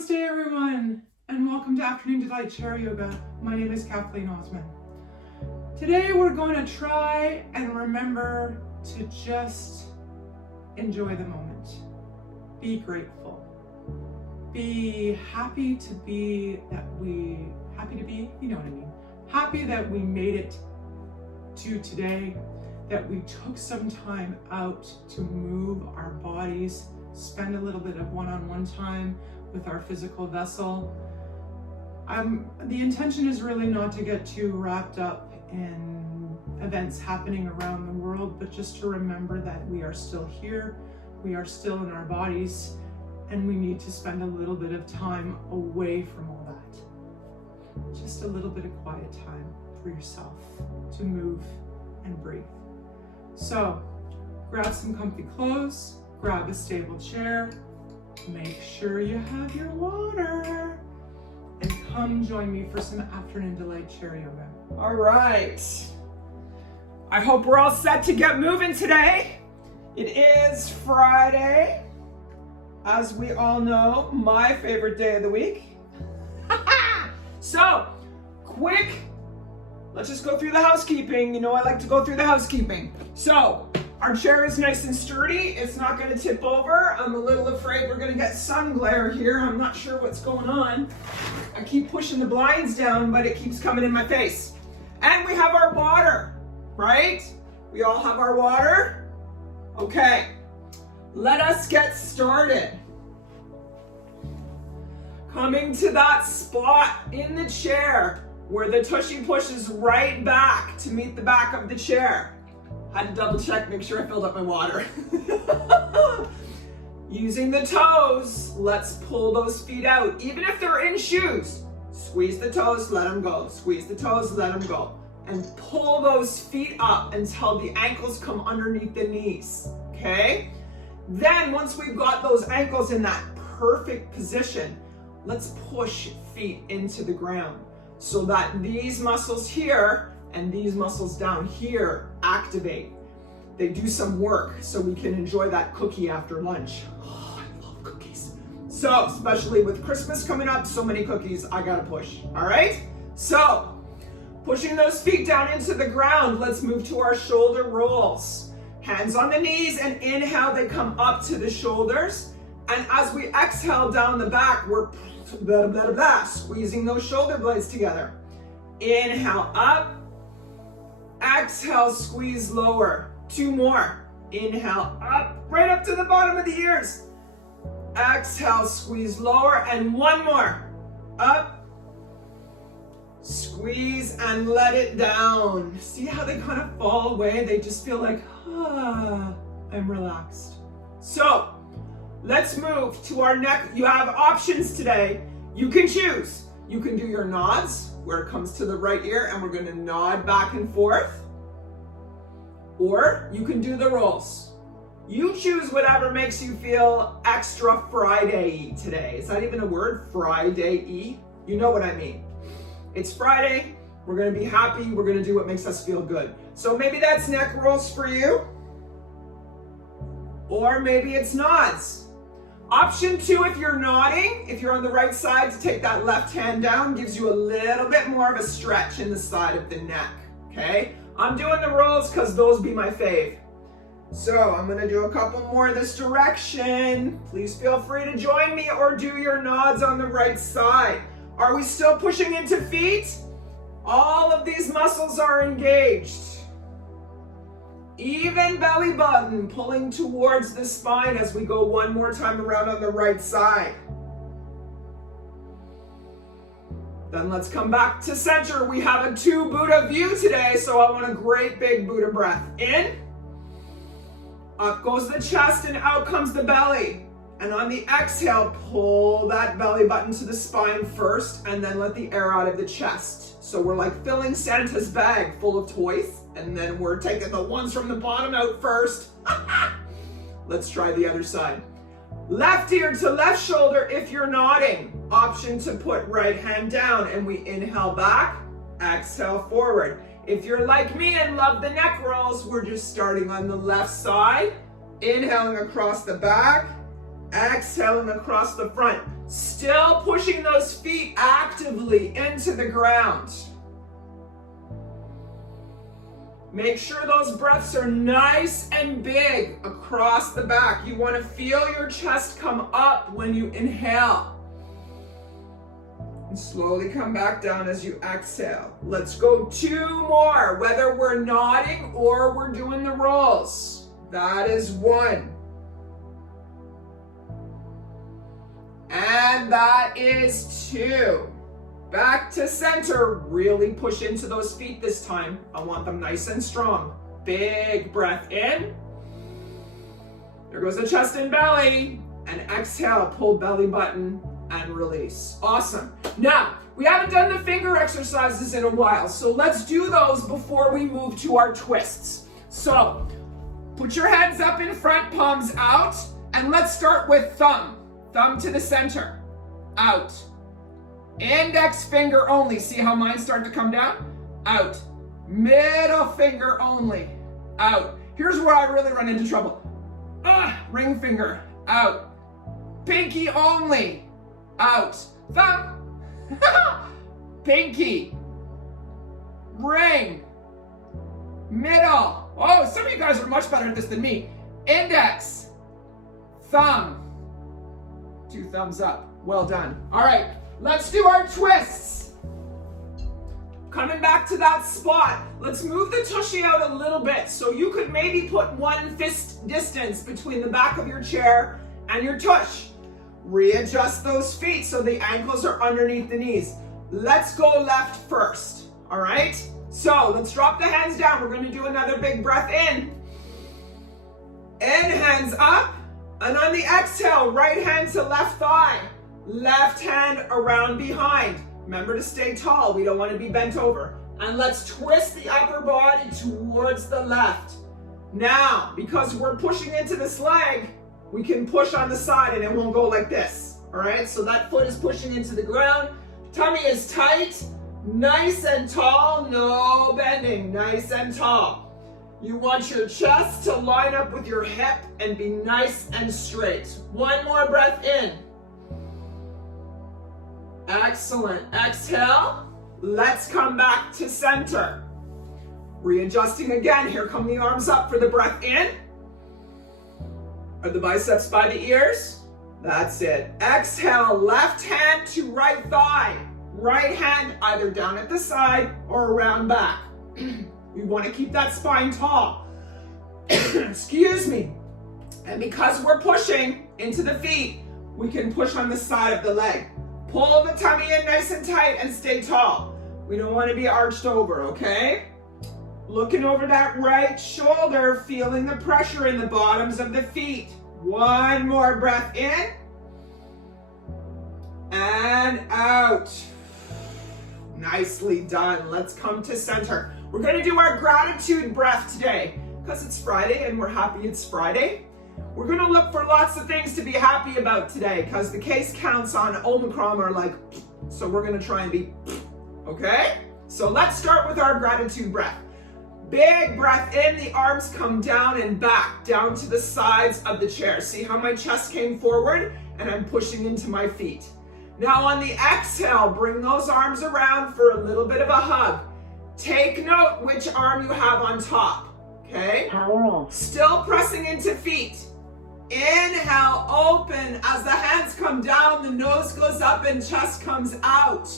Namaste everyone, and welcome to Afternoon Delight Chair Yoga. My name is Kathleen.osmond. Today we're going to try and remember to just enjoy the moment. Be grateful. Be happy to be, you know what I mean. Happy that we made it to today, that we took some time out to move our bodies, spend a little bit of one-on-one time with our physical vessel. The intention is really not to get too wrapped up in events happening around the world, but just to remember that we are still here, we are still in our bodies, and we need to spend a little bit of time away from all that. Just a little bit of quiet time for yourself to move and breathe. So, grab some comfy clothes, grab a stable chair, make sure you have your water, and come join me for some Afternoon Delight Chair Yoga. All right. I hope we're all set to get moving today. It is Friday, as we all know, my favorite day of the week. So, quick, let's just go through the housekeeping. You know I like to go through the housekeeping. So, our chair is nice and sturdy. It's not going to tip over. I'm a little afraid we're going to get sun glare here. I'm not sure what's going on. I keep pushing the blinds down, but it keeps coming in my face. And we have our water, right? We all have our water? Okay, let us get started. Coming to that spot in the chair where the tushy pushes right back to meet the back of the chair. Had to double check, make sure I filled up my water. Using the toes, let's pull those feet out. Even if they're in shoes, squeeze the toes, let them go. Squeeze the toes, let them go. And pull those feet up until the ankles come underneath the knees, okay? Then once we've got those ankles in that perfect position, let's push feet into the ground so that these muscles here and these muscles down here activate. They do some work so we can enjoy that cookie after lunch. Oh, I love cookies. So, especially with Christmas coming up, so many cookies, I gotta push, all right? So, pushing those feet down into the ground, let's move to our shoulder rolls. Hands on the knees, and inhale, they come up to the shoulders. And as we exhale down the back, we're squeezing those shoulder blades together. Inhale up. Exhale, squeeze lower. 2 more. Inhale up, right up to the bottom of the ears. Exhale, squeeze lower, and 1 more. Up, squeeze, and let it down. See how they kind of fall away? They just feel like, I'm relaxed. So, let's move to our neck. You have options today. You can choose. You can do your nods, where it comes to the right ear, and we're going to nod back and forth. Or you can do the rolls. You choose whatever makes you feel extra Friday-y today. Is that even a word? Friday-y? You know what I mean. It's Friday. We're going to be happy. We're going to do what makes us feel good. So maybe that's neck rolls for you. Or maybe it's nods. Option 2, if you're nodding, if you're on the right side, to take that left hand down, gives you a little bit more of a stretch in the side of the neck, okay? I'm doing the rolls because those be my fave. So I'm gonna do a couple more this direction. Please feel free to join me or do your nods on the right side. Are we still pushing into feet? All of these muscles are engaged. Even belly button pulling towards the spine as we go 1 more time around on the right side. Then let's come back to center. We have a 2 Buddha view today, so I want a great big Buddha breath. In, up goes the chest and out comes the belly. And on the exhale, pull that belly button to the spine first and then let the air out of the chest. So we're like filling Santa's bag full of toys. And then we're taking the ones from the bottom out first. Let's try the other side. Left ear to left shoulder if you're nodding. Option to put right hand down, and we inhale back, exhale forward. If you're like me and love the neck rolls, we're just starting on the left side, inhaling across the back, Exhaling across the front. Still pushing those feet actively into the ground. Make sure those breaths are nice and big across the back. You want to feel your chest come up when you inhale. And slowly come back down as you exhale. Let's go 2 more, whether we're nodding or we're doing the rolls. That is 1. And that is 2. Back to center. Really push into those feet this time. I want them nice and strong. Big breath in. There goes the chest and belly. And exhale, pull belly button and release. Awesome. Now, we haven't done the finger exercises in a while, so let's do those before we move to our twists. So, put your hands up in front, palms out, and let's start with thumb. Thumb to the center. Out. Index finger only. See how mine start to come down? Out. Middle finger only. Out. Here's where I really run into trouble. Ring finger. Out. Pinky only. Out. Thumb. Pinky. Ring. Middle. Oh, some of you guys are much better at this than me. Index. Thumb. 2 thumbs up. Well done. All right, let's do our twists. Coming back to that spot, let's move the tushy out a little bit. So you could maybe put 1 fist distance between the back of your chair and your tush. Readjust those feet so the ankles are underneath the knees. Let's go left first, all right? So let's drop the hands down. We're gonna do another big breath in. In, hands up. And on the exhale, right hand to left thigh. Left hand around behind. Remember to stay tall. We don't want to be bent over. And let's twist the upper body towards the left. Now, because we're pushing into this leg, we can push on the side and it won't go like this. All right, so that foot is pushing into the ground. Tummy is tight, nice and tall, no bending, nice and tall. You want your chest to line up with your hip and be nice and straight. 1 more breath in. Excellent. Exhale. Let's come back to center. Readjusting again. Here come the arms up for the breath in. Are the biceps by the ears? That's it. Exhale. Left hand to right thigh. Right hand either down at the side or around back. We want to keep that spine tall. Excuse me. And because we're pushing into the feet, we can push on the side of the leg. Pull the tummy in nice and tight and stay tall. We don't want to be arched over, okay? Looking over that right shoulder, feeling the pressure in the bottoms of the feet. 1 more breath in. And out. Nicely done. Let's come to center. We're going to do our gratitude breath today because it's Friday and we're happy it's Friday. We're going to look for lots of things to be happy about today because the case counts on Omicron are like, so we're going to try and be, okay? So let's start with our gratitude breath. Big breath in, the arms come down and back, down to the sides of the chair. See how my chest came forward and I'm pushing into my feet. Now on the exhale, bring those arms around for a little bit of a hug. Take note which arm you have on top, okay? Power off. Still pressing into feet. Inhale, open. As the hands come down, the nose goes up and chest comes out.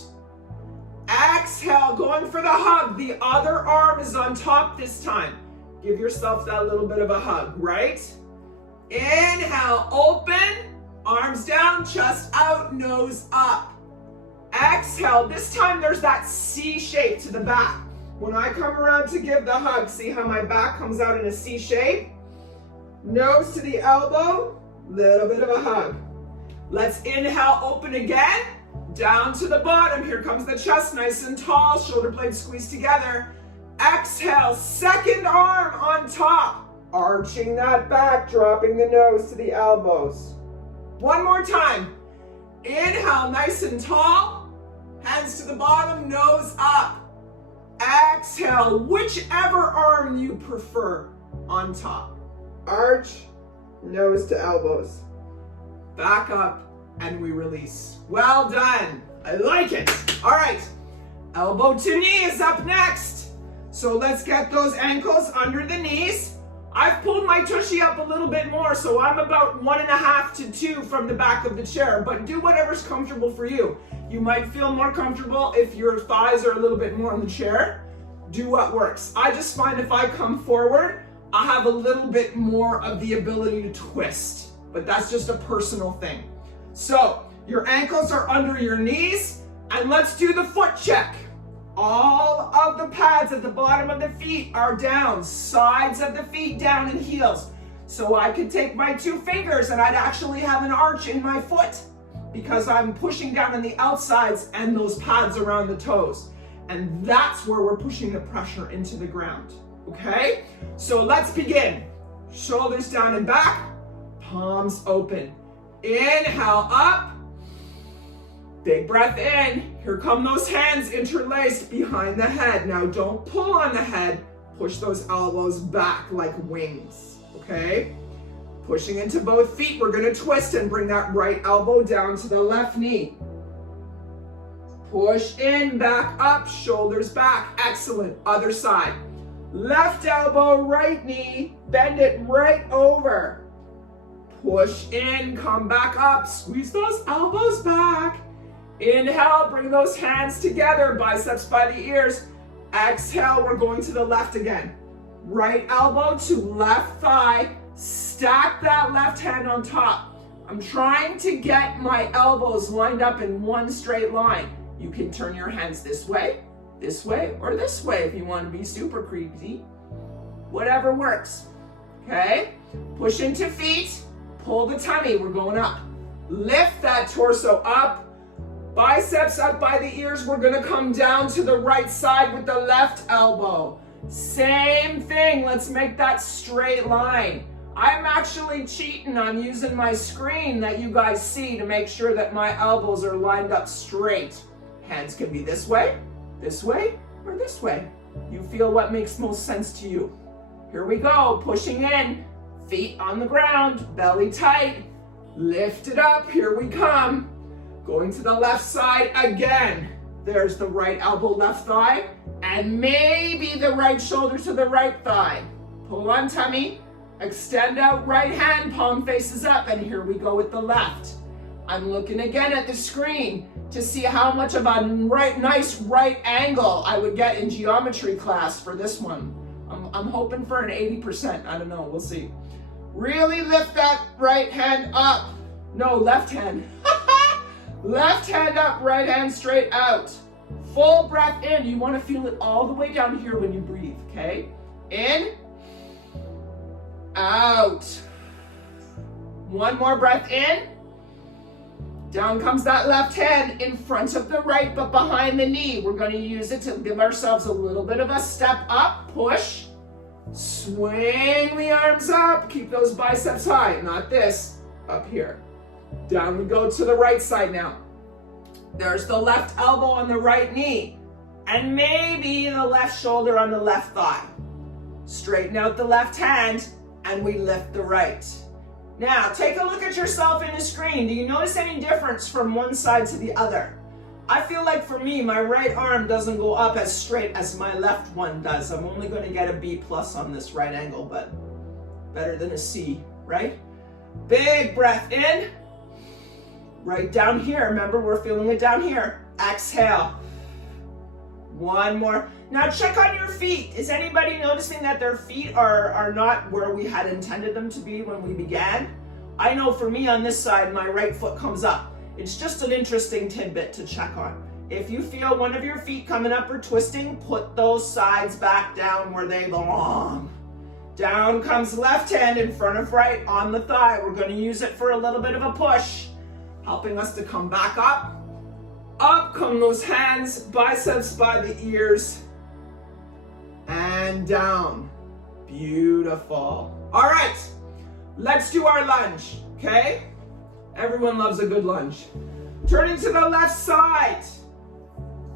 Exhale, going for the hug. The other arm is on top this time. Give yourself that little bit of a hug, right? Inhale, open. Arms down, chest out, nose up. Exhale, this time there's that C shape to the back. When I come around to give the hug, see how my back comes out in a C shape? Nose to the elbow, little bit of a hug. Let's inhale, open again, down to the bottom. Here comes the chest, nice and tall, shoulder blades squeezed together. Exhale, second arm on top, arching that back, dropping the nose to the elbows. 1 more time. Inhale, nice and tall, hands to the bottom, nose up. Exhale, whichever arm you prefer on top. Arch, nose to elbows. back up, and we release. Well done. I like it. All right, elbow to knee is up next. So let's get those ankles under the knees. I've pulled my tushy up a little bit more, so I'm about 1.5 to 2 from the back of the chair, but do whatever's comfortable for you. You might feel more comfortable if your thighs are a little bit more on the chair. Do what works. I just find if I come forward, I have a little bit more of the ability to twist, but that's just a personal thing. So your ankles are under your knees, and let's do the foot check. All of the pads at the bottom of the feet are down, sides of the feet down in heels. So I could take my 2 fingers and I'd actually have an arch in my foot because I'm pushing down on the outsides and those pads around the toes. And that's where we're pushing the pressure into the ground, okay? So let's begin. Shoulders down and back, palms open. Inhale up. Big breath in. Here come those hands interlaced behind the head. Now don't pull on the head. Push those elbows back like wings, okay? Pushing into both feet. We're gonna twist and bring that right elbow down to the left knee. Push in, back up, shoulders back. Excellent. Other side. Left elbow, right knee. Bend it right over. Push in, come back up. Squeeze those elbows back. Inhale, bring those hands together, biceps by the ears. Exhale, we're going to the left again. Right elbow to left thigh. Stack that left hand on top. I'm trying to get my elbows lined up in one straight line. You can turn your hands this way, or this way if you want to be super crazy. Whatever works, okay? Push into feet, pull the tummy, we're going up. Lift that torso up. Biceps up by the ears. We're gonna come down to the right side with the left elbow. Same thing, let's make that straight line. I'm actually cheating. I'm using my screen that you guys see to make sure that my elbows are lined up straight. Hands can be this way, or this way. You feel what makes most sense to you. Here we go, pushing in, feet on the ground, belly tight. Lift it up, here we come. Going to the left side again. There's the right elbow, left thigh, and maybe the right shoulder to the right thigh. Pull on tummy, extend out right hand, palm faces up, and here we go with the left. I'm looking again at the screen to see how much of a nice right angle I would get in geometry class for this one. I'm hoping for an 80%, I don't know, we'll see. Really lift that right hand up. No, left hand. Left hand up, right hand straight out. Full breath in. You want to feel it all the way down here when you breathe, okay? In, out. One more breath in. Down comes that left hand in front of the right, but behind the knee. We're going to use it to give ourselves a little bit of a step up. Push. Swing the arms up. Keep those biceps high. Not this. Up here. Down we go to the right side now. There's the left elbow on the right knee. And maybe the left shoulder on the left thigh. Straighten out the left hand and we lift the right. Now, take a look at yourself in the screen. Do you notice any difference from one side to the other? I feel like for me, my right arm doesn't go up as straight as my left one does. I'm only going to get a B+ on this right angle, but better than a C, right? Big breath in. Right down here. Remember, we're feeling it down here. Exhale. One more. Now check on your feet. Is anybody noticing that their feet are not where we had intended them to be when we began? I know for me on this side, my right foot comes up. It's just an interesting tidbit to check on. If you feel one of your feet coming up or twisting, put those sides back down where they belong. Down comes left hand in front of right on the thigh. We're going to use it for a little bit of a push, helping us to come back up. Up come those hands, biceps by the ears, and down. Beautiful. All right, let's do our lunge, okay? Everyone loves a good lunge. Turning to the left side.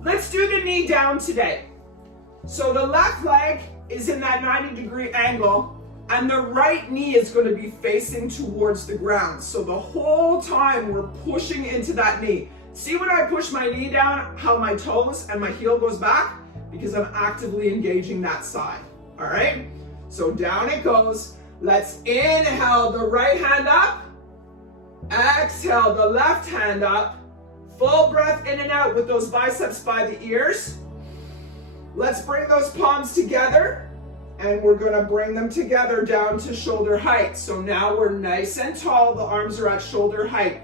Let's do the knee down today. So the left leg is in that 90-degree angle. And the right knee is going to be facing towards the ground. So the whole time we're pushing into that knee. See when I push my knee down, how my toes and my heel goes back? Because I'm actively engaging that side. All right? So down it goes. Let's inhale the right hand up. Exhale the left hand up. Full breath in and out with those biceps by the ears. Let's bring those palms together. And we're gonna bring them together down to shoulder height. So now we're nice and tall, the arms are at shoulder height.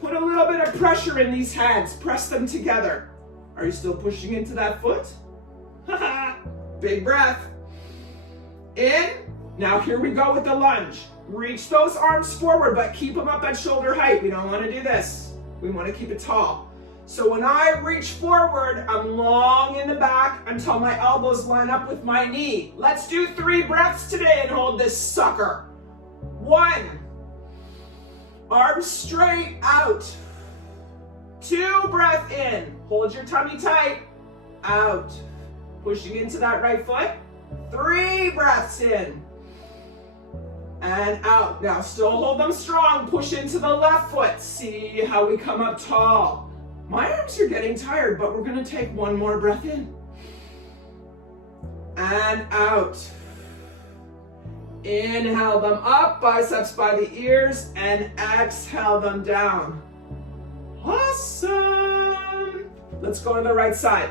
Put a little bit of pressure in these hands, press them together. Are you still pushing into that foot? Big breath. In, now here we go with the lunge. Reach those arms forward, but keep them up at shoulder height. We don't wanna do this. We wanna keep it tall. So when I reach forward, I'm long in the back until my elbows line up with my knee. Let's do 3 breaths today and hold this sucker. 1. Arms straight out. 2, breath in. Hold your tummy tight. Out. Pushing into that right foot. 3 breaths in. And out. Now still hold them strong. Push into the left foot. See how we come up tall. My arms are getting tired, but we're gonna take 1 more breath in. And out. Inhale them up, biceps by the ears, and exhale them down. Awesome. Let's go to the right side.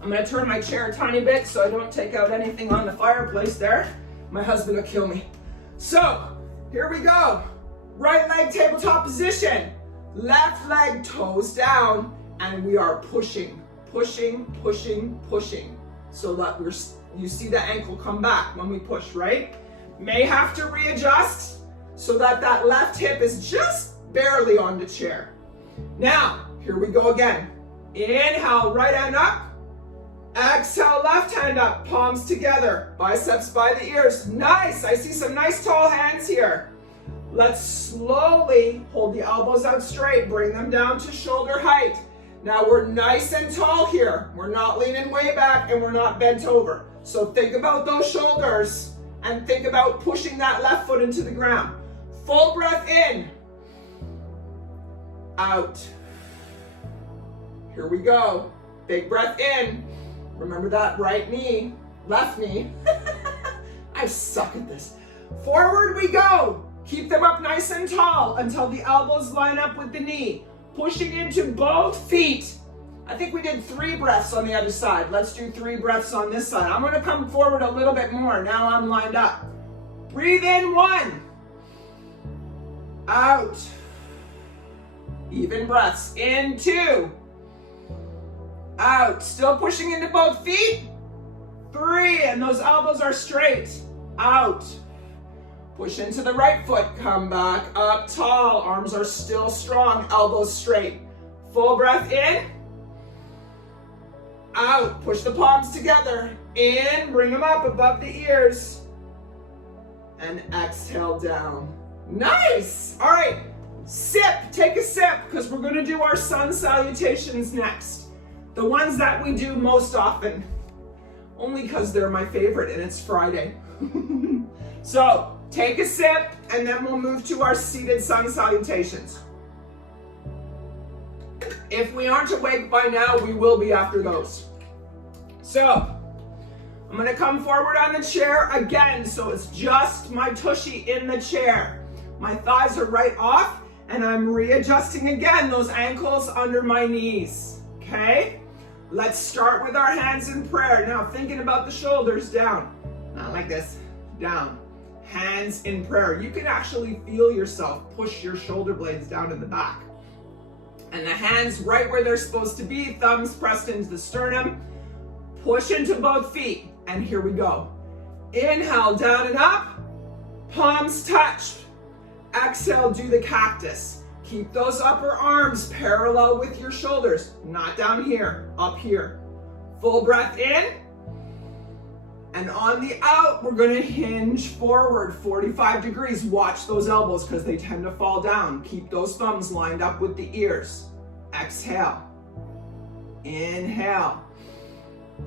I'm gonna turn my chair a tiny bit so I don't take out anything on the fireplace there. My husband will kill me. So, here we go. Right leg tabletop position. Left leg toes down, and we are pushing, pushing, pushing, pushing. So that you see the ankle come back when we push, right? May have to readjust so that that left hip is just barely on the chair. Now, here we go again. Inhale, right hand up. Exhale, left hand up, palms together, biceps by the ears. Nice, I see some nice tall hands here. Let's slowly hold the elbows out straight, bring them down to shoulder height. Now we're nice and tall here. We're not leaning way back and we're not bent over. So think about those shoulders and think about pushing that left foot into the ground. Full breath in. Out. Here we go. Big breath in. Remember that right knee, left knee. I suck at this. Forward we go. Keep them up nice and tall until the elbows line up with the knee. Pushing into both feet. I think we did 3 breaths on the other side. Let's do 3 breaths on this side. I'm gonna come forward a little bit more. Now I'm lined up. Breathe in 1. Out. Even breaths. In 2. Out. Still pushing into both feet. 3, and those elbows are straight. Out. Push into the right foot, come back up tall. Arms are still strong, elbows straight. Full breath in. Out, push the palms together. In, bring them up above the ears. And exhale down. Nice! All right, sip, take a sip, because we're gonna do our Sun Salutations next. The ones that we do most often. Only because they're my favorite and it's Friday. So, take a sip, and then we'll move to our seated Sun Salutations. If we aren't awake by now, we will be after those. So, I'm gonna come forward on the chair again, so it's just my tushy in the chair. My thighs are right off, and I'm readjusting again those ankles under my knees, okay? Let's start with our hands in prayer. Now, thinking about the shoulders down, not like this, down. Hands in prayer. You can actually feel yourself push your shoulder blades down in the back. And the hands right where they're supposed to be, thumbs pressed into the sternum. Push into both feet. And here we go. Inhale, down and up. Palms touched. Exhale, do the cactus. Keep those upper arms parallel with your shoulders. Not down here, up here. Full breath in. And on the out, we're gonna hinge forward 45 degrees. Watch those elbows because they tend to fall down. Keep those thumbs lined up with the ears. Exhale. Inhale.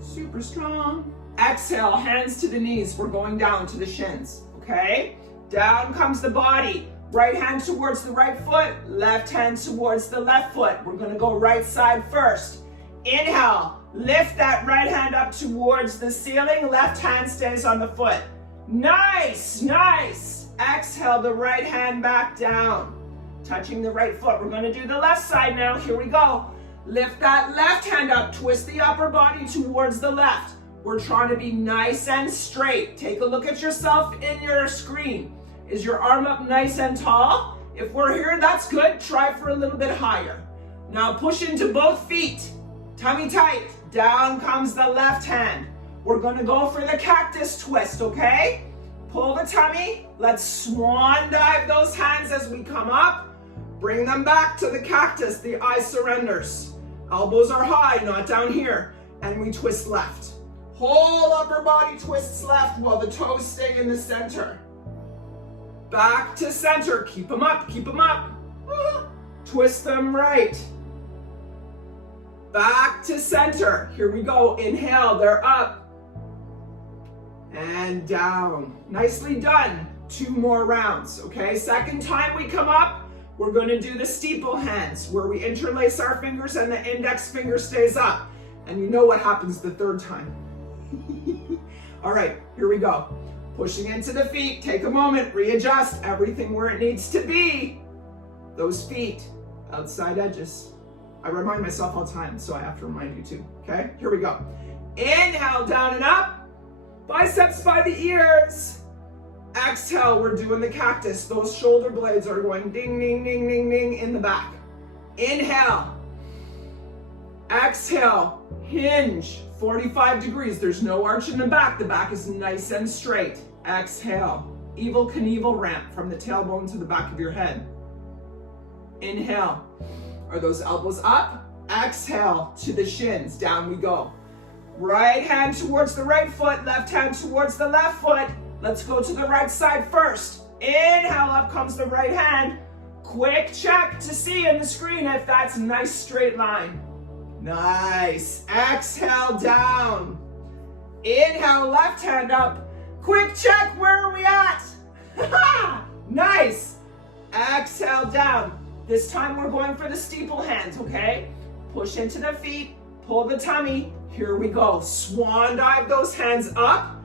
Super strong. Exhale, hands to the knees. We're going down to the shins, okay? Down comes the body. Right hand towards the right foot, left hand towards the left foot. We're gonna go right side first. Inhale, lift that right hand up towards the ceiling, left hand stays on the foot. Nice, nice. Exhale, the right hand back down, touching the right foot. We're gonna do the left side now, here we go. Lift that left hand up, twist the upper body towards the left. We're trying to be nice and straight. Take a look at yourself in your screen. Is your arm up nice and tall? If we're here, that's good. Try for a little bit higher. Now push into both feet. Tummy tight. Down comes the left hand. We're gonna go for the cactus twist, okay? Pull the tummy. Let's swan dive those hands as we come up. Bring them back to the cactus. The eye surrenders. Elbows are high, not down here. And we twist left. Whole upper body twists left while the toes stay in the center. Back to center. Keep them up, keep them up. Twist them right. Back to center. Here we go. Inhale, they're up. And down. Nicely done. 2 more rounds, okay? Second time we come up, we're gonna do the steeple hands, where we interlace our fingers and the index finger stays up. And you know what happens the third time. All right, here we go. Pushing into the feet, take a moment, readjust everything where it needs to be. Those feet, outside edges. I remind myself all the time, so I have to remind you too, okay? Here we go. Inhale, down and up. Biceps by the ears. Exhale, we're doing the cactus. Those shoulder blades are going ding, ding, ding, ding, ding in the back. Inhale. Exhale, hinge, 45 degrees. There's no arch in the back. The back is nice and straight. Exhale, Evel Knievel ramp from the tailbone to the back of your head. Inhale. Are those elbows up? Exhale to the shins. Down we go. Right hand towards the right foot, left hand towards the left foot. Let's go to the right side first. Inhale, up comes the right hand. Quick check to see in the screen if that's a nice straight line. Nice. Exhale, down. Inhale, left hand up. Quick check, where are we at? Nice. Exhale, down. This time we're going for the steeple hands, okay? Push into the feet, pull the tummy. Here we go. Swan dive those hands up.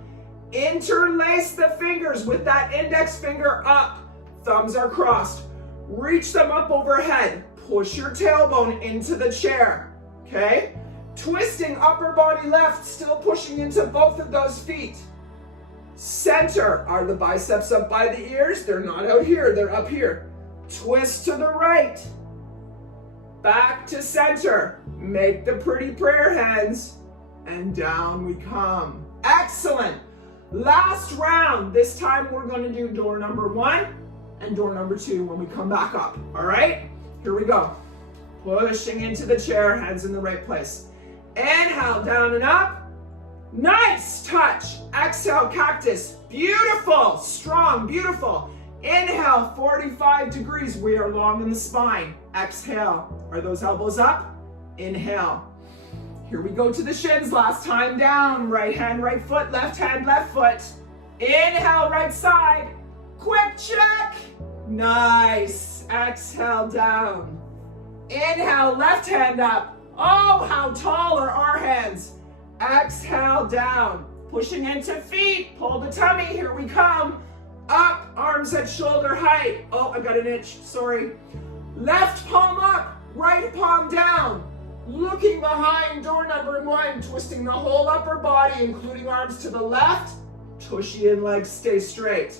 Interlace the fingers with that index finger up. Thumbs are crossed. Reach them up overhead. Push your tailbone into the chair. Okay? Twisting upper body left, still pushing into both of those feet. Center. Are the biceps up by the ears? They're not out here, they're up here. Twist to the right. Back to center. Make the pretty prayer hands. And down we come. Excellent. Last round. This time we're going to do door number 1 and door number 2 when we come back up. All right? Here we go. Pushing into the chair, hands in the right place. Inhale, down and up. Nice touch. Exhale, cactus. Beautiful, strong, beautiful. Inhale, 45 degrees. We are long in the spine. Exhale. Are those elbows up? Inhale. Here we go to the shins. Last time down. Right hand, right foot, left hand, left foot. Inhale, right side. Quick check. Nice. Exhale, down. Inhale, left hand up. Oh, how tall are our hands. Exhale, down. Pushing into feet. Pull the tummy. Here we come. Up, arms at shoulder height. Oh, I got an itch. Sorry. Left palm up. Right palm down. Looking behind door number 1. Twisting the whole upper body, including arms to the left. Tushy and legs stay straight.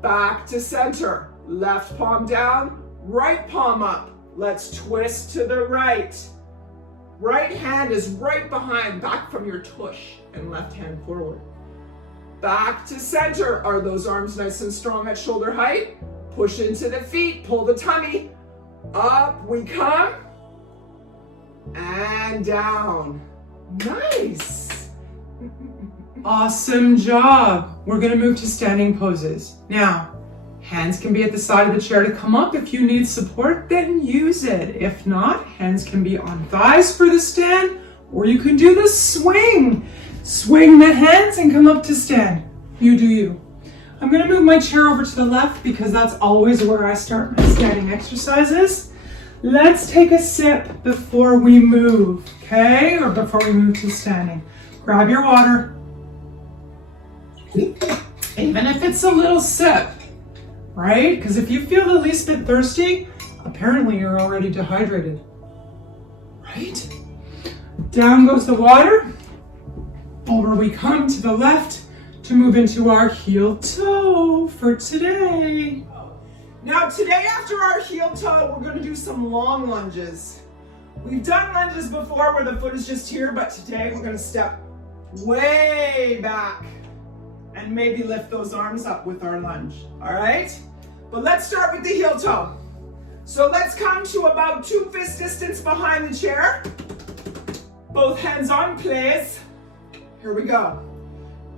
Back to center. Left palm down. Right palm up. Let's twist to the right. Right hand is right behind, back from your tush, and left hand forward. Back to center. Are those arms nice and strong at shoulder height? Push into the feet, pull the tummy. Up we come. And down. Nice. Awesome job. We're gonna move to standing poses. Now, hands can be at the side of the chair to come up. If you need support, then use it. If not, hands can be on thighs for the stand, or you can do the swing. Swing the hands and come up to stand. You do you. I'm gonna move my chair over to the left because that's always where I start my standing exercises. Let's take a sip before we move, okay? Or before we move to standing. Grab your water. Even if it's a little sip, right? Because if you feel the least bit thirsty, apparently you're already dehydrated, right? Down goes the water. Over we come to the left to move into our heel toe for today. Now today after our heel toe, we're gonna do some long lunges. We've done lunges before where the foot is just here, but today we're gonna step way back and maybe lift those arms up with our lunge, all right? But let's start with the heel toe. So let's come to about 2 fist distance behind the chair. Both hands on, please. Here we go.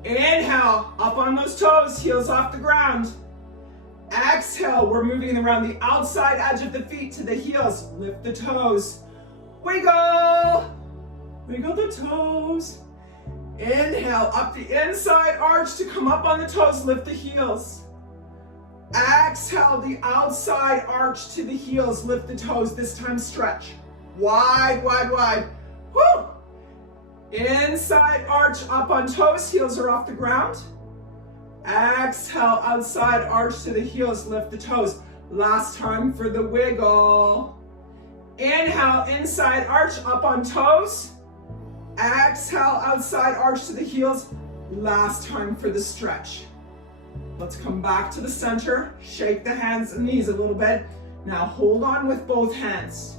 Inhale, up on those toes, heels off the ground. Exhale, we're moving around the outside edge of the feet to the heels. Lift the toes. Wiggle. Wiggle the toes. Inhale, up the inside arch to come up on the toes, lift the heels. Exhale, the outside arch to the heels, lift the toes, this time stretch. Wide, wide, wide. Woo! Inside arch up on toes, heels are off the ground. Exhale, outside arch to the heels, lift the toes. Last time for the wiggle. Inhale, inside arch up on toes. Exhale, outside arch to the heels. Last time for the stretch. Let's come back to the center. Shake the hands and knees a little bit. Now hold on with both hands.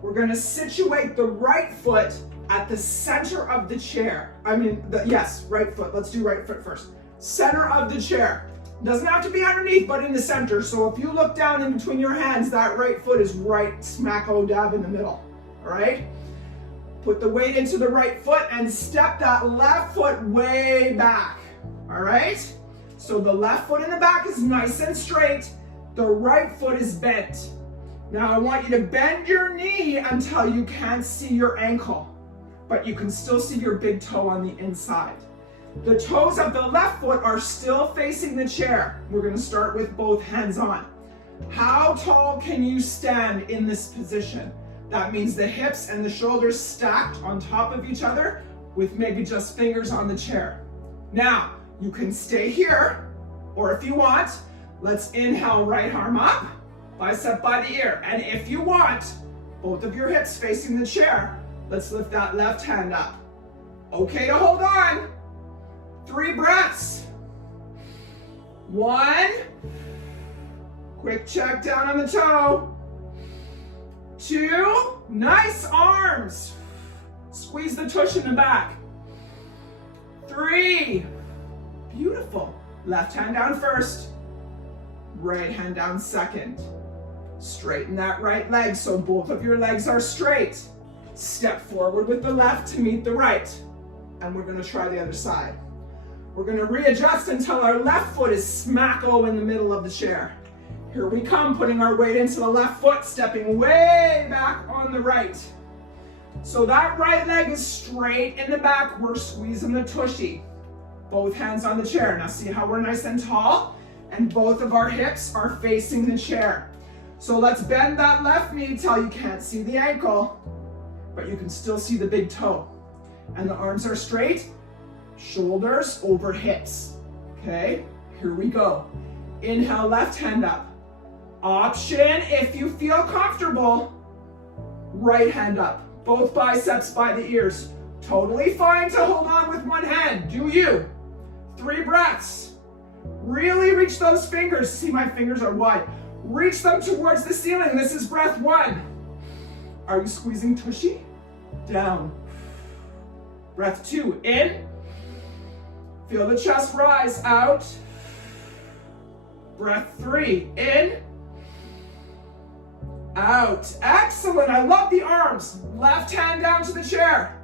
We're gonna situate the right foot at the center of the chair. Right foot. Let's do right foot first. Center of the chair. Doesn't have to be underneath, but in the center. So if you look down in between your hands, that right foot is right smack-o dab in the middle, all right? Put the weight into the right foot and step that left foot way back, all right? So the left foot in the back is nice and straight. The right foot is bent. Now I want you to bend your knee until you can't see your ankle, but you can still see your big toe on the inside. The toes of the left foot are still facing the chair. We're gonna start with both hands on. How tall can you stand in this position? That means the hips and the shoulders stacked on top of each other with maybe just fingers on the chair. Now, you can stay here, or if you want, let's inhale, right arm up, bicep by the ear. And if you want, both of your hips facing the chair, let's lift that left hand up. Okay to hold on. 3 breaths. 1. Quick check down on the toe. 2. Nice arms. Squeeze the tush in the back. 3. Beautiful. Left hand down first. Right hand down second. Straighten that right leg so both of your legs are straight. Step forward with the left to meet the right. And we're gonna try the other side. We're gonna readjust until our left foot is smack-o in the middle of the chair. Here we come, putting our weight into the left foot, stepping way back on the right. So that right leg is straight in the back. We're squeezing the tushy. Both hands on the chair. Now see how we're nice and tall? And both of our hips are facing the chair. So let's bend that left knee till you can't see the ankle, but you can still see the big toe. And the arms are straight, shoulders over hips. Okay, here we go. Inhale, left hand up. Option, if you feel comfortable, right hand up. Both biceps by the ears. Totally fine to hold on with one hand. Do you? 3 breaths. Really reach those fingers. See, my fingers are wide. Reach them towards the ceiling. This is breath 1. Are you squeezing tushy? Down. Breath 2, in. Feel the chest rise, out. Breath 3, in. Out. Excellent. I love the arms. Left hand down to the chair.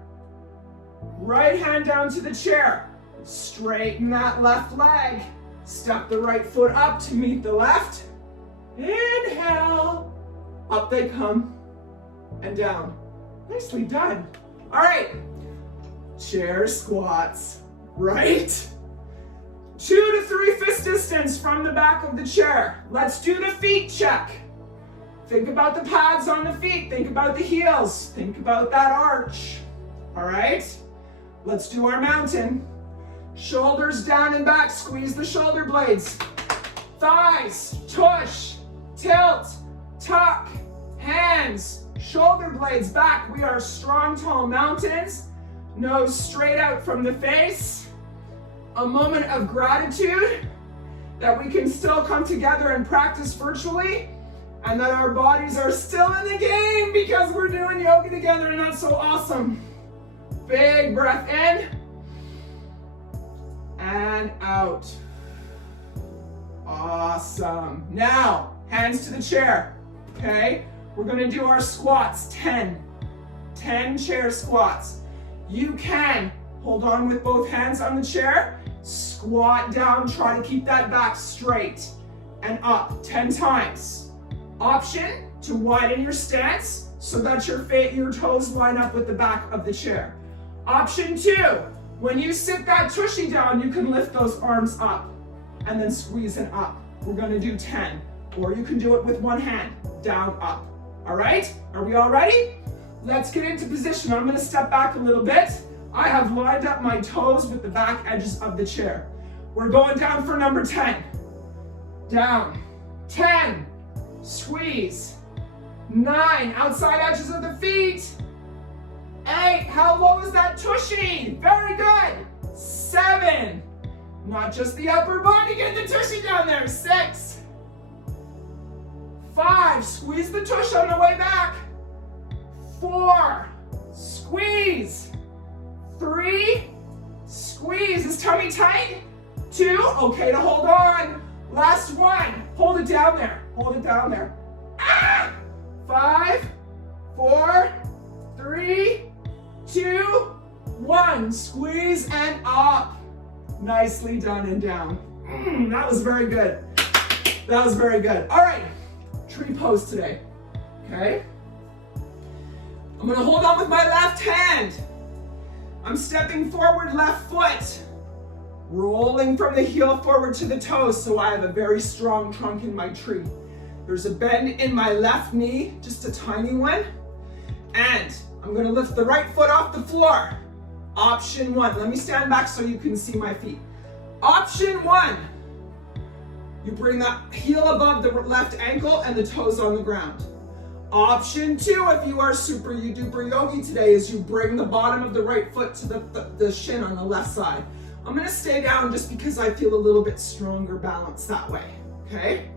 Right hand down to the chair. Straighten that left leg. Step the right foot up to meet the left. Inhale. Up they come. And down. Nicely done. All right. chair squats, right? 2 to 3 fist distance from the back of the chair. Let's do the feet check. Think about the pads on the feet. Think about the heels. Think about that arch. All right? Let's do our mountain. Shoulders down and back. Squeeze the shoulder blades. Thighs, tush, tilt, tuck, hands, shoulder blades back. We are strong, tall mountains. Nose straight out from the face. A moment of gratitude that we can still come together and practice virtually, and that our bodies are still in the game because we're doing yoga together, and that's so awesome. Big breath in and out. Awesome. Now, hands to the chair, okay? We're gonna do our squats, 10 chair squats. You can hold on with both hands on the chair, squat down, try to keep that back straight and up 10 times. Option to widen your stance so that your toes line up with the back of the chair. Option 2, when you sit that tushy down, you can lift those arms up and then squeeze it up. We're gonna do 10, or you can do it with one hand, down, up. All right, are we all ready? Let's get into position. I'm gonna step back a little bit. I have lined up my toes with the back edges of the chair. We're going down for number 10. Down, 10, squeeze. 9, outside edges of the feet. 8, how low is that tushy? Very good. 7, not just the upper body, get the tushy down there. 6, 5, squeeze the tush on the way back. 4, squeeze. 3, squeeze. Is tummy tight? 2, okay to hold on. Last one, hold it down there. Hold it down there. 5, 4, 3, 2, 1. Squeeze and up. Nicely done and down. That was very good. That was very good. All right, tree pose today, okay? I'm gonna hold on with my left hand. I'm stepping forward, left foot. Rolling from the heel forward to the toes, so I have a very strong trunk in my tree. There's a bend in my left knee, just a tiny one. And I'm gonna lift the right foot off the floor. Option 1, let me stand back so you can see my feet. Option 1, you bring the heel above the left ankle and the toes on the ground. Option 2, if you are super duper yogi today, is you bring the bottom of the right foot to the shin on the left side. I'm gonna stay down just because I feel a little bit stronger balance that way, okay?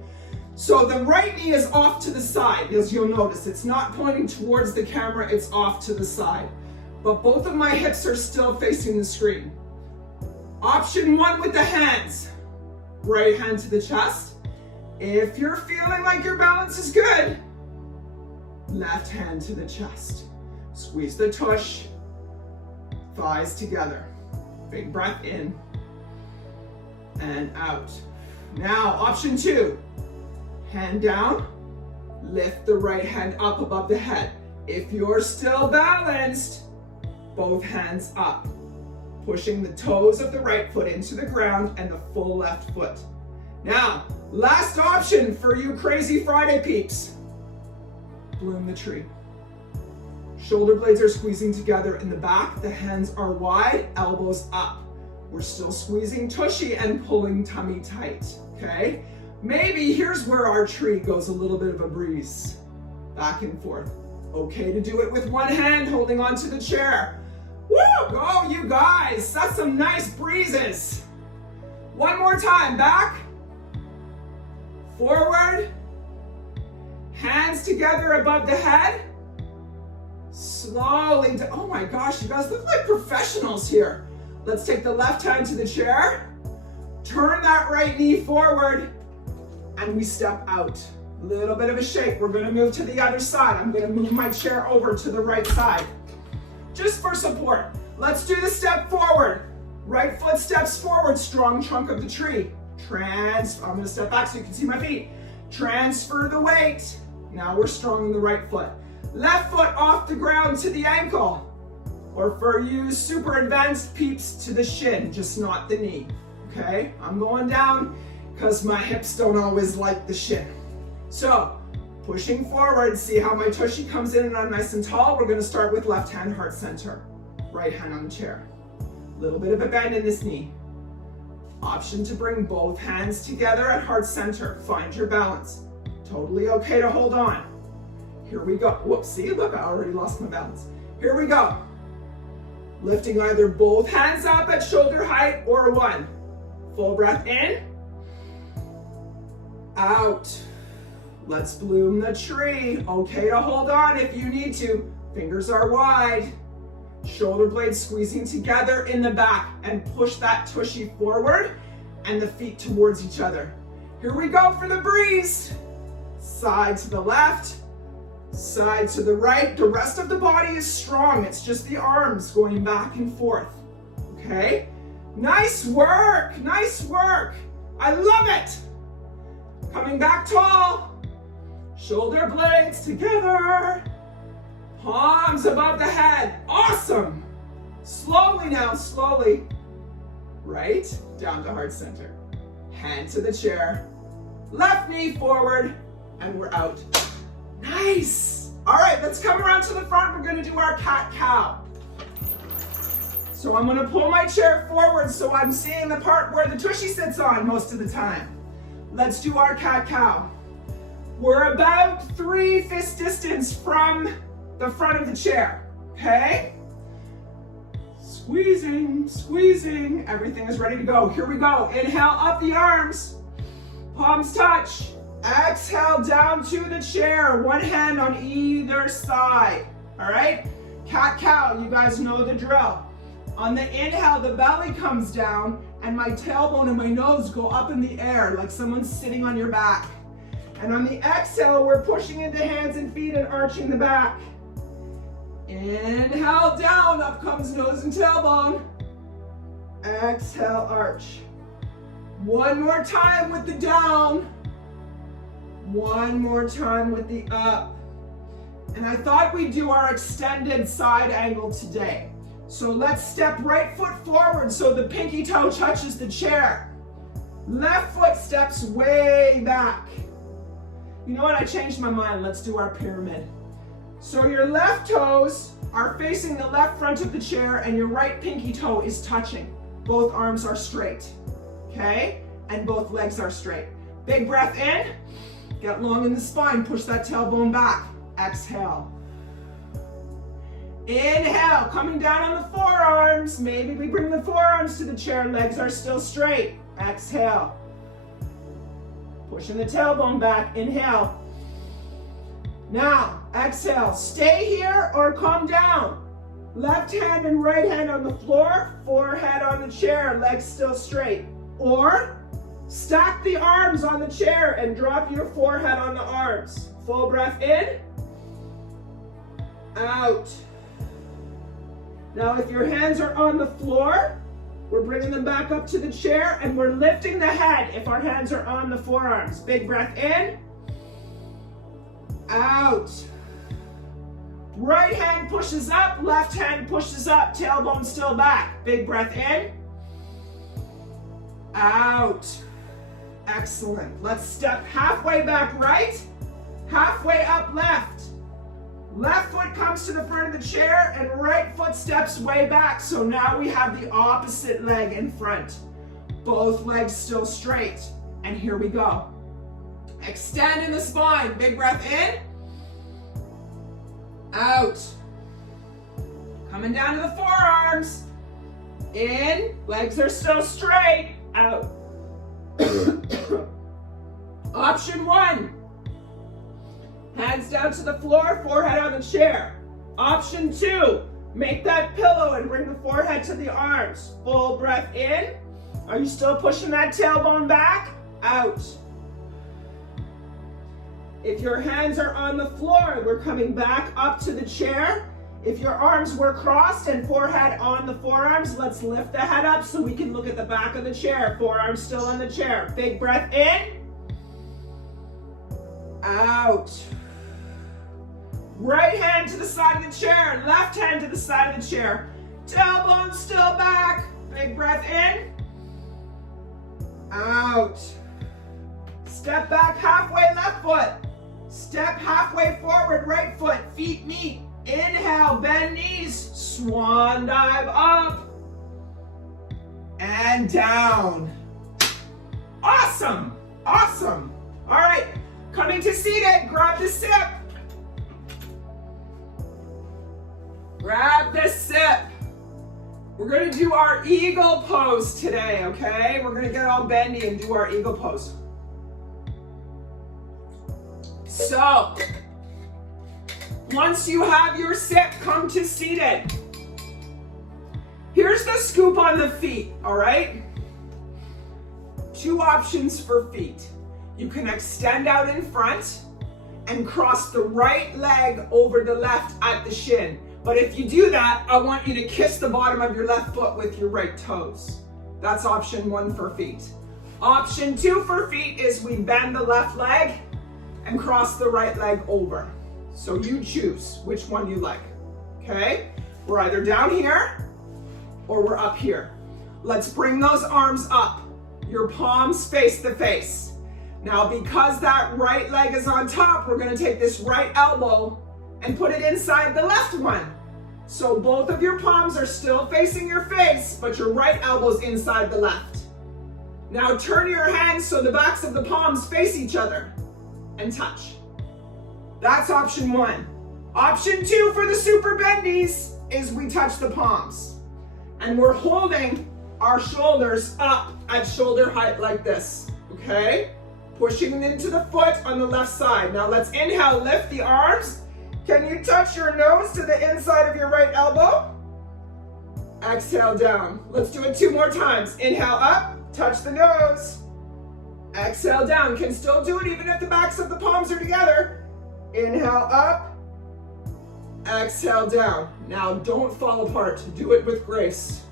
So the right knee is off to the side, as you'll notice. It's not pointing towards the camera, it's off to the side. But both of my hips are still facing the screen. Option 1 with the hands. Right hand to the chest. If you're feeling like your balance is good, left hand to the chest. Squeeze the tush, thighs together. Big breath in and out. Now, option 2, hand down, lift the right hand up above the head. If you're still balanced, both hands up, pushing the toes of the right foot into the ground and the full left foot. Now, last option for you crazy Friday peeps. Bloom the tree. Shoulder blades are squeezing together in the back. The hands are wide, elbows up. We're still squeezing tushy and pulling tummy tight, okay? Maybe here's where our tree goes a little bit of a breeze. Back and forth. Okay to do it with one hand, holding onto the chair. Woo! Go, you guys! That's some nice breezes. One more time, back. Forward. Hands together above the head. Slowly, oh my gosh, you guys look like professionals here. Let's take the left hand to the chair. Turn that right knee forward. And we step out. Little bit of a shake. We're gonna move to the other side. I'm gonna move my chair over to the right side. Just for support. Let's do the step forward. Right foot steps forward, strong trunk of the tree. I'm gonna step back so you can see my feet. Transfer the weight. Now we're strong in the right foot. Left foot off the ground to the ankle. Or for you super advanced peeps, to the shin, just not the knee. Okay, I'm going down because my hips don't always like the shin. So, pushing forward, see how my tushy comes in and I'm nice and tall. We're gonna start with left hand heart center, right hand on the chair. A little bit of a bend in this knee. Option to bring both hands together at heart center. Find your balance. Totally okay to hold on. Here we go. Whoops, see, look, I already lost my balance. Here we go. Lifting either both hands up at shoulder height or one. Full breath in. Out. Let's bloom the tree. Okay to hold on if you need to. Fingers are wide. Shoulder blades squeezing together in the back and push that tushy forward and the feet towards each other. Here we go for the breeze. Side to the left, side to the right. The rest of the body is strong. It's just the arms going back and forth. Okay? Nice work, nice work. I love it. Coming back tall. Shoulder blades together. Palms above the head. Awesome. Slowly now, slowly. Right down to heart center. Hand to the chair. Left knee forward. And we're out. Nice. All right, let's come around to the front. We're going to do our cat-cow. So I'm going to pull my chair forward so I'm seeing the part where the tushy sits on most of the time. Let's do our cat-cow. We're about 3 fist distance from the front of the chair, okay? Squeezing, squeezing. Everything is ready to go. Here we go. Inhale, up the arms. Palms touch. Exhale, down to the chair. One hand on either side, all right? Cat-cow, you guys know the drill. On the inhale, the belly comes down and my tailbone and my nose go up in the air like someone's sitting on your back. And on the exhale, we're pushing into hands and feet and arching the back. Inhale, down, up comes nose and tailbone. Exhale, arch. One more time with the down. One more time with the up. And I thought we'd do our extended side angle today. So let's step right foot forward so the pinky toe touches the chair. Left foot steps way back. You know what, I changed my mind. Let's do our pyramid. So your left toes are facing the left front of the chair and your right pinky toe is touching. Both arms are straight, okay? And both legs are straight. Big breath in, get long in the spine, push that tailbone back. Exhale. Inhale, coming down on the forearms. Maybe we bring the forearms to the chair, legs are still straight. Exhale. Pushing the tailbone back, inhale. Now, exhale, stay here or come down. Left hand and right hand on the floor, forehead on the chair, legs still straight. Or stack the arms on the chair and drop your forehead on the arms. Full breath in, out. Now, if your hands are on the floor, we're bringing them back up to the chair and we're lifting the head if our hands are on the forearms. Big breath in, out. Right hand pushes up, left hand pushes up, tailbone still back. Big breath in, out. Excellent. Let's step halfway back right, halfway up left. Left foot comes to the front of the chair and right foot steps way back. So now we have the opposite leg in front. Both legs still straight. And here we go. Extend in the spine. Big breath in. Out. Coming down to the forearms. In. Legs are still straight. Out. Option 1. Hands down to the floor, forehead on the chair. Option 2, make that pillow and bring the forehead to the arms. Full breath in. Are you still pushing that tailbone back? Out. If your hands are on the floor, we're coming back up to the chair. If your arms were crossed and forehead on the forearms, let's lift the head up so we can look at the back of the chair. Forearms still on the chair. Big breath in. Out. Right hand to the side of the chair, left hand to the side of the chair. Tailbone still back. Big breath in. Out. Step back halfway, left foot. Step halfway forward, right foot. Feet meet. Inhale, bend knees. Swan dive up. And down. Awesome. Awesome. All right. Coming to seated. Grab the sip. Grab the sip. We're going to do our eagle pose today, okay? We're going to get all bendy and do our eagle pose. So, once you have your sip, come to seated. Here's the scoop on the feet, all right? 2 options for feet. You can extend out in front and cross the right leg over the left at the shin. But if you do that, I want you to kiss the bottom of your left foot with your right toes. That's option 1 for feet. Option 2 for feet is we bend the left leg and cross the right leg over. So you choose which one you like, okay? We're either down here or we're up here. Let's bring those arms up. Your palms face to face. Now, because that right leg is on top, we're gonna take this right elbow and put it inside the left one. So both of your palms are still facing your face, but your right elbow's inside the left. Now turn your hands so the backs of the palms face each other and touch. That's option 1. Option 2 for the super bendies is we touch the palms. And we're holding our shoulders up at shoulder height like this, okay? Pushing into the foot on the left side. Now let's inhale, lift the arms. Can you touch your nose to the inside of your right elbow? Exhale down. Let's do it 2 more times. Inhale up, touch the nose. Exhale down. Can still do it even if the backs of the palms are together. Inhale up, exhale down. Now don't fall apart. Do it with grace.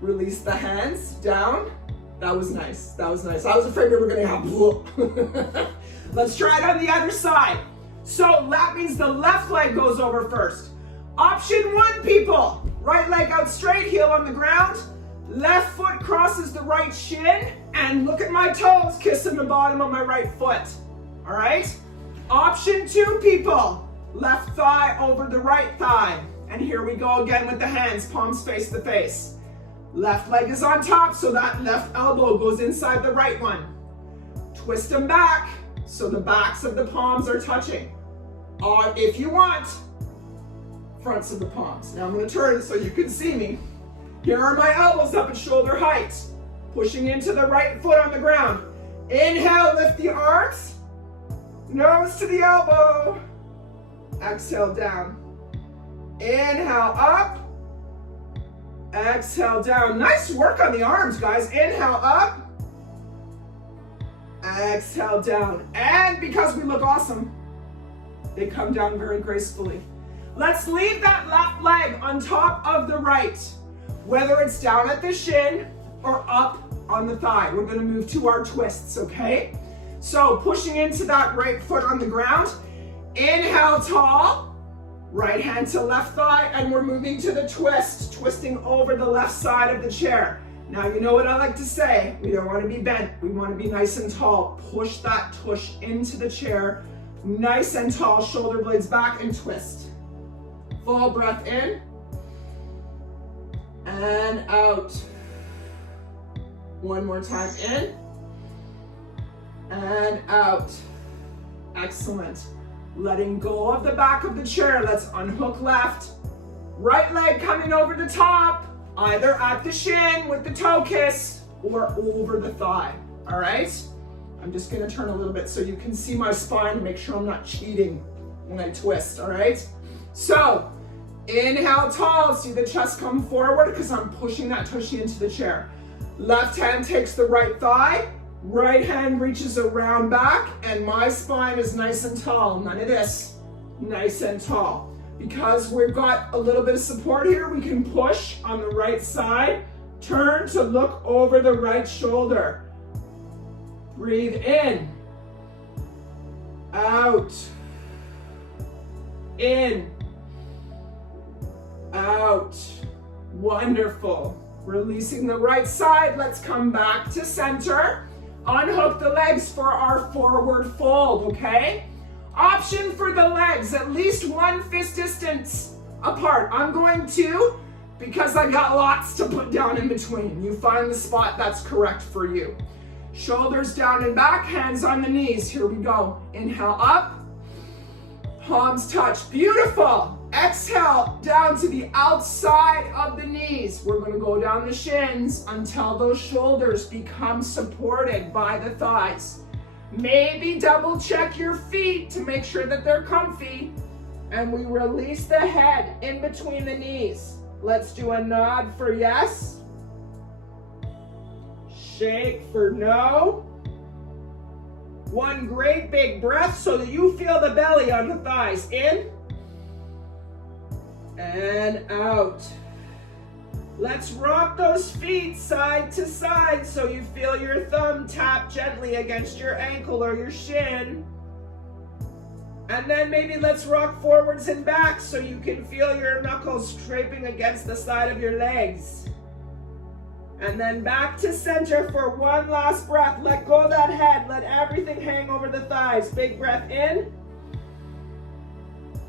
Release the hands down. That was nice. That was nice. I was afraid we were going to have. Let's try it on the other side. So that means the left leg goes over first. Option 1, people. Right leg out straight, heel on the ground. Left foot crosses the right shin. And look at my toes kissing the bottom of my right foot. All right? Option 2, people. Left thigh over the right thigh. And here we go again with the hands, palms face to face. Left leg is on top, so that left elbow goes inside the right one. Twist them back, so the backs of the palms are touching. Or if you want, fronts of the palms. Now I'm going to turn so you can see me. Here are my elbows up at shoulder height. Pushing into the right foot on the ground. Inhale, lift the arms. Nose to the elbow. Exhale down. Inhale up. Exhale down. Nice work on the arms, guys. Inhale up. Exhale down. And because we look awesome, they come down very gracefully. Let's leave that left leg on top of the right, whether it's down at the shin or up on the thigh. We're going to move to our twists, okay? So pushing into that right foot on the ground. Inhale tall, right hand to left thigh, and we're moving to the twist, twisting over the left side of the chair. Now you know what I like to say, we don't want to be bent, we want to be nice and tall. Push that tush into the chair, nice and tall, shoulder blades back and twist. Full breath in and out. One more time, in and out. Excellent. Letting go of the back of the chair. Let's unhook left. Right leg coming over the top, either at the shin with the toe kiss or over the thigh. All right? I'm just going to turn a little bit so you can see my spine and make sure I'm not cheating when I twist. All right? So, inhale tall. See the chest come forward because I'm pushing that tushy into the chair. Left hand takes the right thigh. Right hand reaches around back, and my spine is nice and tall. None of this. Nice and tall. Because we've got a little bit of support here, we can push on the right side. Turn to look over the right shoulder. Breathe in. Out. In. Out. Wonderful. Releasing the right side. Let's come back to center. Unhook the legs for our forward fold, okay? Option for the legs, at least 1 fist distance apart. I'm going to, because I got lots to put down in between. You find the spot that's correct for you. Shoulders down and back, hands on the knees. Here we go. Inhale up, palms touch. Beautiful. Exhale down to the outside of the knees. We're going to go down the shins until those shoulders become supported by the thighs. Maybe double check your feet to make sure that they're comfy. And we release the head in between the knees. Let's do a nod for yes. Shake for no. One great big breath so that you feel the belly on the thighs. In and out. Let's rock those feet side to side so you feel your thumb tap gently against your ankle or your shin. And then maybe let's rock forwards and back so you can feel your knuckles scraping against the side of your legs. And then back to center for one last breath. Let go of that head. Let everything hang over the thighs. Big breath in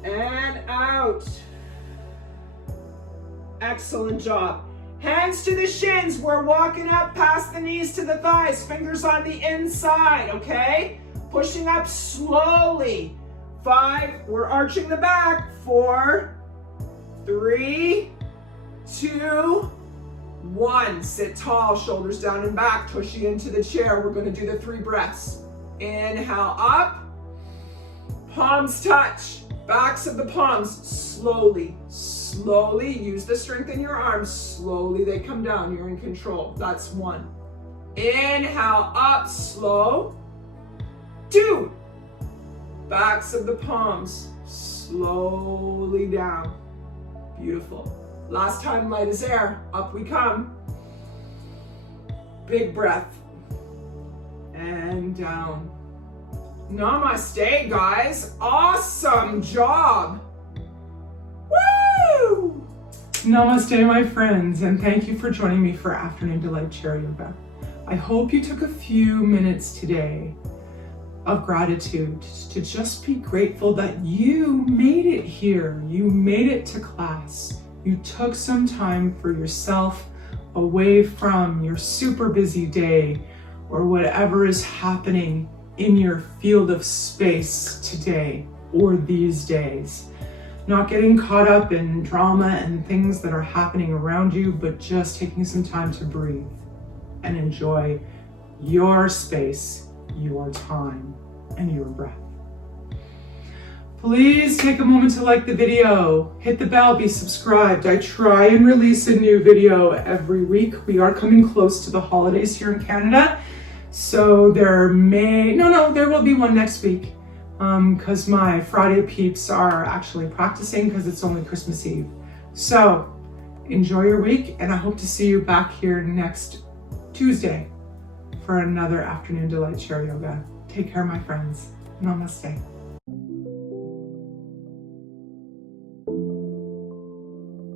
and out. Excellent job. Hands to the shins. We're walking up past the knees to the thighs. Fingers on the inside, okay? Pushing up slowly. 5, we're arching the back. 4, 3, 2, 1. Sit tall, shoulders down and back, tushy into the chair. We're going to do the 3 breaths. Inhale up, palms touch, backs of the palms, slowly, slowly, use the strength in your arms, slowly they come down, you're in control. That's 1. Inhale up, slow. 2, backs of the palms, slowly down. Beautiful. Last time, light as air, up we come. Big breath. And down. Namaste, guys. Awesome job. Woo! Namaste, my friends, and thank you for joining me for Afternoon Delight Chair Yoga. I hope you took a few minutes today of gratitude to just be grateful that you made it here. You made it to class. You took some time for yourself away from your super busy day or whatever is happening in your field of space today or these days. Not getting caught up in drama and things that are happening around you, but just taking some time to breathe and enjoy your space, your time, and your breath. Please take a moment to like the video, hit the bell, be subscribed. I try and release a new video every week. We are coming close to the holidays here in Canada, so there will be one next week because my Friday peeps are actually practicing because it's only Christmas Eve. So enjoy your week, and I hope to see you back here next Tuesday for another Afternoon Delight Chair Yoga. Take care, my friends. Namaste.